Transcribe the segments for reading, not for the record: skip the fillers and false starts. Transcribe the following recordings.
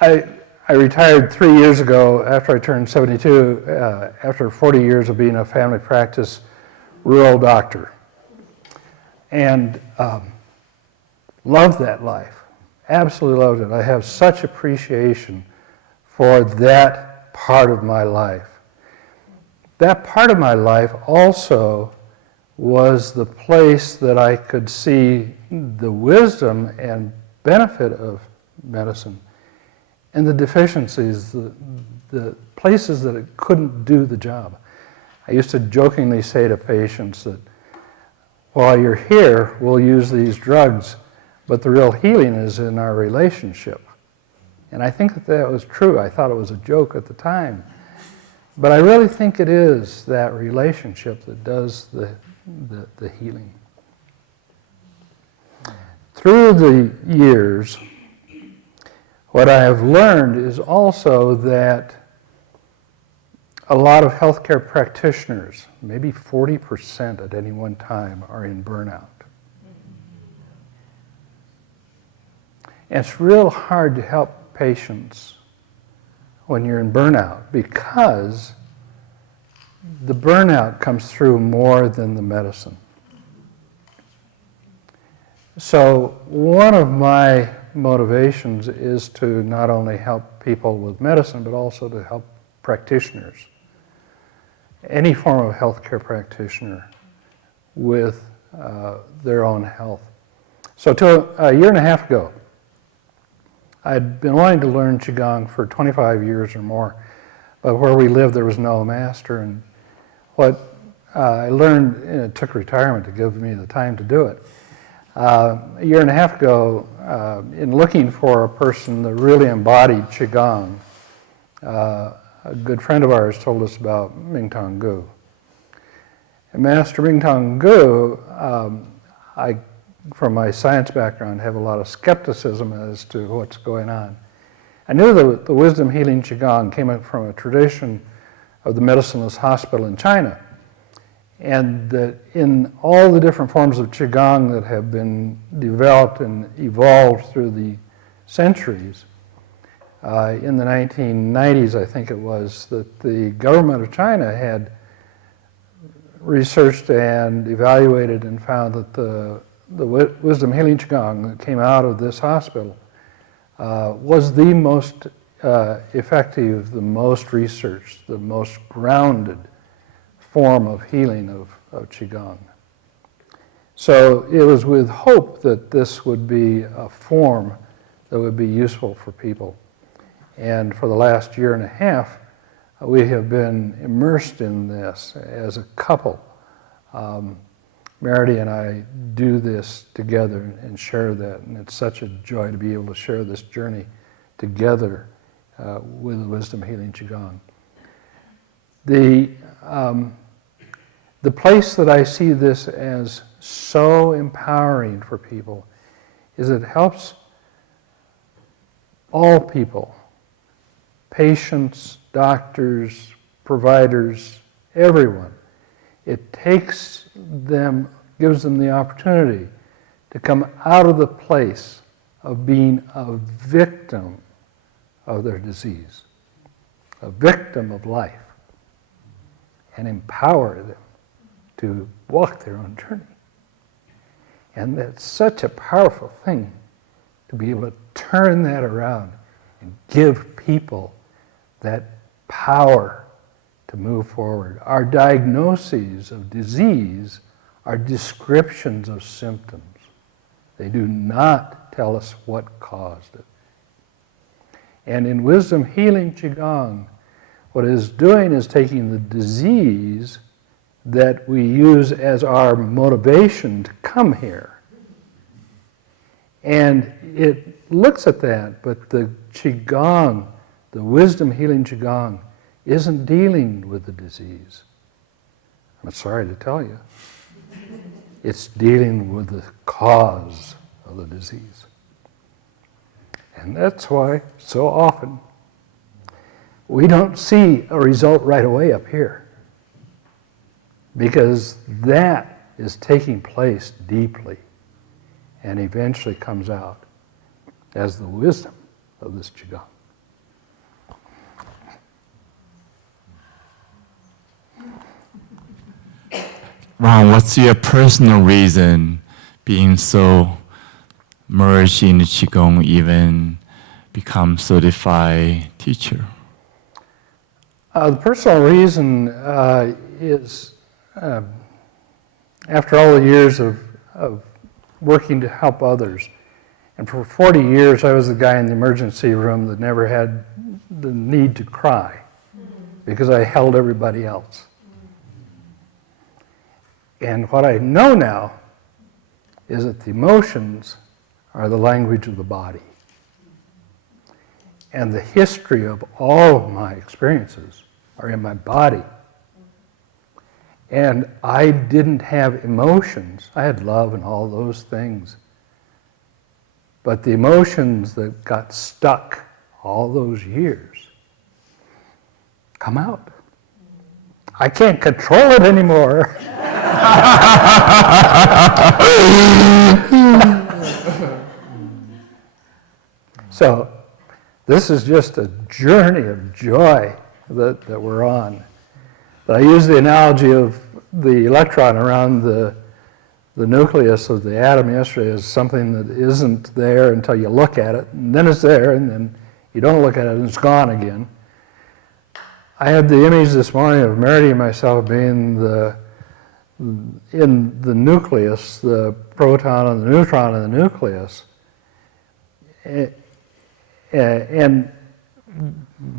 I retired 3 years ago after I turned 72, after 40 years of being a family practice rural doctor. And loved that life, absolutely loved it. I have such appreciation for that part of my life. That part of my life also was the place that I could see the wisdom and benefit of medicine and the deficiencies, the places that it couldn't do the job. I used to jokingly say to patients that while you're here, we'll use these drugs, but the real healing is in our relationship. And I think that that was true. I thought it was a joke at the time. But I really think it is that relationship that does the healing. Through the years, what I have learned is also that a lot of healthcare practitioners, maybe 40% at any one time, are in burnout. And it's real hard to help patients when you're in burnout because the burnout comes through more than the medicine. So one of my motivations is to not only help people with medicine, but also to help practitioners, any form of healthcare practitioner, with their own health. So a year and a half ago, I'd been wanting to learn Qigong for 25 years or more, but where we lived there was no master, and what I learned, and it took retirement to give me the time to do it. A year and a half ago, in looking for a person that really embodied Qigong, a good friend of ours told us about Mingtong Gu. And Master Mingtong Gu, I, from my science background, have a lot of skepticism as to what's going on. I knew that the wisdom healing Qigong came from a tradition of the medicineless hospital in China, and that in all the different forms of Qigong that have been developed and evolved through the centuries, in the 1990s, I think it was, that the government of China had researched and evaluated and found that the wisdom healing Qigong that came out of this hospital was the most effective, the most researched, the most grounded form of healing of Qigong. So it was with hope that this would be a form that would be useful for people. And for the last year and a half, we have been immersed in this as a couple. Meredith and I do this together and share that, and it's such a joy to be able to share this journey together with Wisdom Healing Qigong. The place that I see this as so empowering for people is it helps all people, patients, doctors, providers, everyone. It takes them, gives them the opportunity to come out of the place of being a victim of their disease, a victim of life, and empower them to walk their own journey. And that's such a powerful thing to be able to turn that around and give people that power to move forward. Our diagnoses of disease are descriptions of symptoms. They do not tell us what caused it. And in Wisdom Healing Qigong, what it is doing is taking the disease that we use as our motivation to come here. And it looks at that, but the Qigong, the Wisdom Healing Qigong, isn't dealing with the disease. I'm sorry to tell you. It's dealing with the cause of the disease. And that's why so often we don't see a result right away up here, because that is taking place deeply and eventually comes out as the wisdom of this Qigong. Ron, what's your personal reason being so merged in Qigong, even become certified teacher? The personal reason is after all the years of working to help others, and for 40 years I was the guy in the emergency room that never had the need to cry because I held everybody else. And what I know now is that the emotions are the language of the body. And the history of all of my experiences are in my body. And I didn't have emotions. I had love and all those things. But the emotions that got stuck all those years come out. I can't control it anymore. So this is just a journey of joy that we're on. But I use the analogy of the electron around the nucleus of the atom yesterday as something that isn't there until you look at it, and then it's there, and then you don't look at it and it's gone again. I had the image this morning of Meredy and myself being in the nucleus, the proton and the neutron in the nucleus. And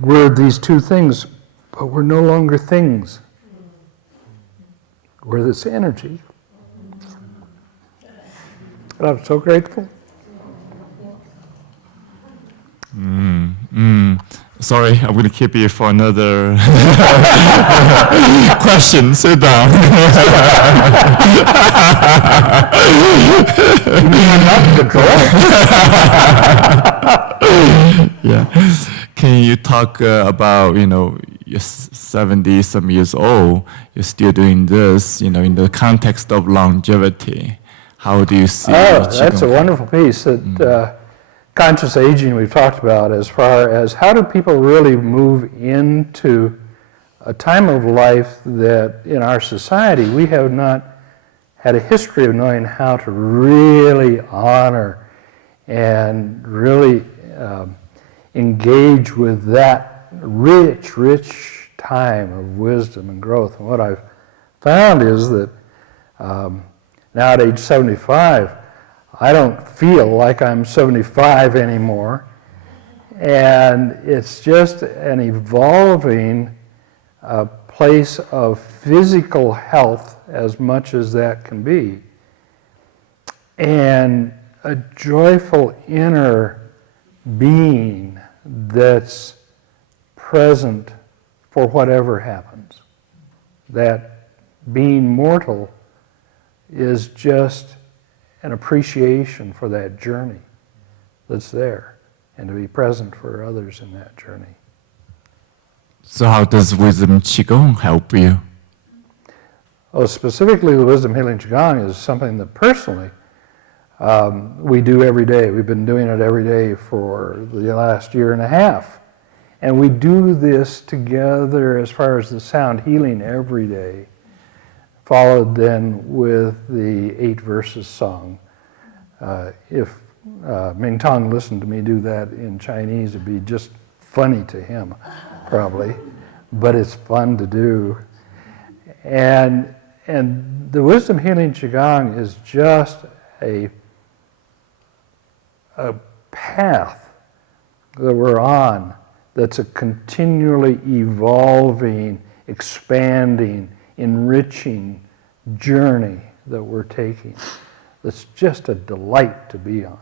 we're these two things, but we're no longer things. We're this energy. And I'm so grateful. Sorry, I'm going to keep you for another question. Sit down. You mean I'm not in control? Yeah. Can you talk about, you're 70-some years old, you're still doing this, in the context of longevity. How do you see that's a wonderful piece that conscious aging we've talked about, as far as how do people really move into a time of life that in our society we have not had a history of knowing how to really honor and really engage with that rich time of wisdom and growth. And what I've found is that now at age 75, I don't feel like I'm 75 anymore. And it's just an evolving place of physical health as much as that can be. And a joyful inner being that's present for whatever happens. That being mortal is just an appreciation for that journey that's there, and to be present for others in that journey. So how does Wisdom Qigong help you? Oh, specifically the Wisdom Healing Qigong is something that personally we do every day. We've been doing it every day for the last year and a half. And we do this together as far as the sound healing every day, followed then with the 8 verses song. If Mingtong listened to me do that in Chinese, it'd be just funny to him, probably. But it's fun to do. And the Wisdom Healing Qigong is just a path that we're on that's a continually evolving, expanding, enriching journey that we're taking. That's just a delight to be on.